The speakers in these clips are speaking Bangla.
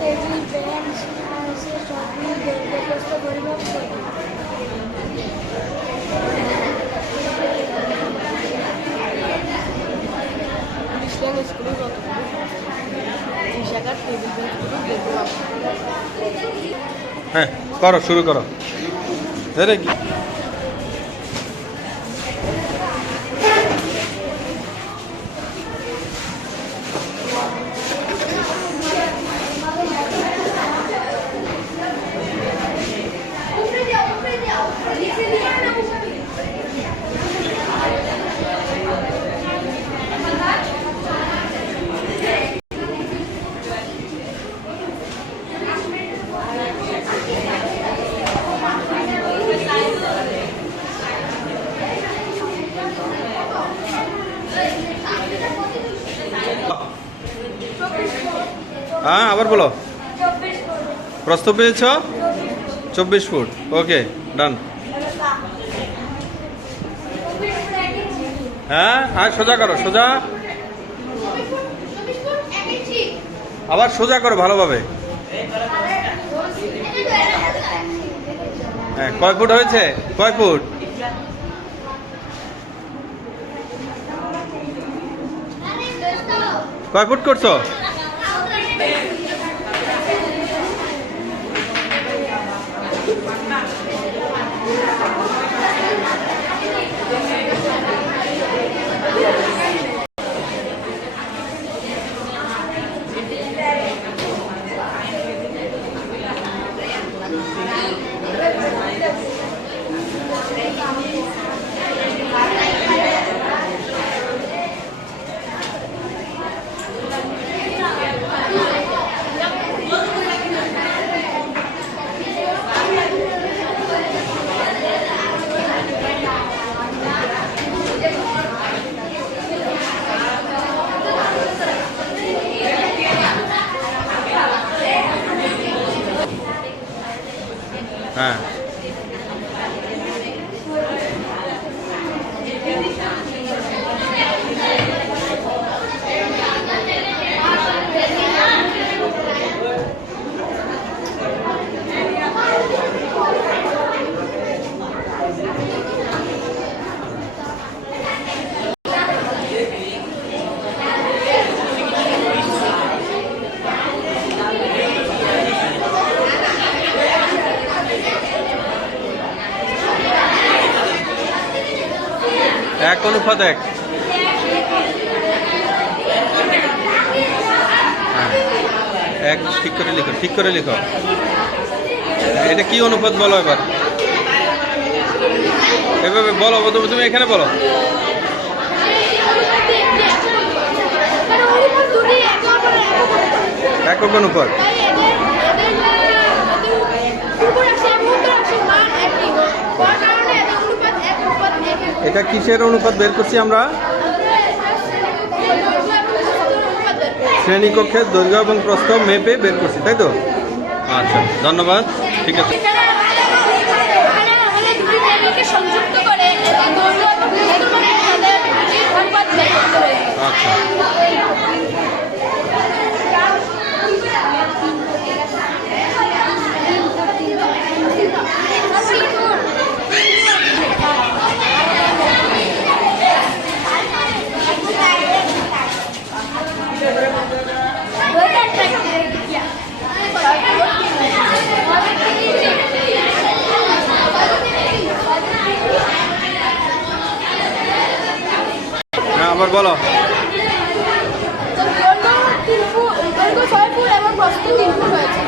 টেবিল বেঞ্চ সবই দৈর্ঘ্যপ্রস্থ পরিমাপ করে। স্কুলের হ্যাঁ করো, শুরু করো। হ্যাঁ আবার বলো। প্রস্থ পেয়েছ 24 ফুট। ওকে, ডান। হ্যাঁ আর সোজা করো, সোজা। আবার সোজা করো ভালোভাবে। হ্যাঁ, কয় ফুট হয়েছে? কয় ফুট? কয় ফুট করছো? হ্যাঁ এক অনুপাত এক। এক ঠিক করে লিখো, ঠিক করে লিখো। এটা কি অনুপাত বলো এবার? এভাবে বলো, তুমি এখানে বলো। একক অনুপাত। এটা কিসের অনুপাত বের করছি আমরা? শ্রেণীকক্ষের দৈর্ঘ্য এবং প্রস্থ মেপে বের করছি, তাই তো? আচ্ছা, ধন্যবাদ। ঠিক আছে। আচ্ছা, আবার বলো।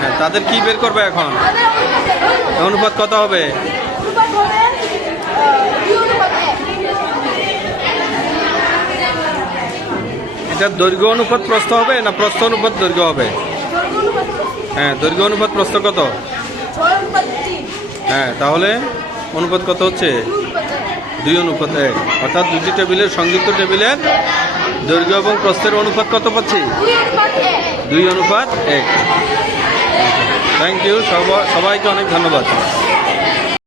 হ্যাঁ, তাদের কি বের করবে এখন? অনুপাত কত হবে? এটা দৈর্ঘ্য অনুপাত প্রস্থ হবে না প্রস্থ অনুপাত দৈর্ঘ্য হবে? হ্যাঁ, দৈর্ঘ্য অনুপাত প্রস্থ কত? হ্যাঁ, তাহলে অনুপাত কত হচ্ছে? 2:1, অর্থাৎ দুটি টেবিলের সংযুক্ত টেবিলের দৈর্ঘ্য এবং প্রস্থের অনুপাত কত পাচ্ছি? 2:1। থ্যাংক ইউ, সবাইকে অনেক ধন্যবাদ।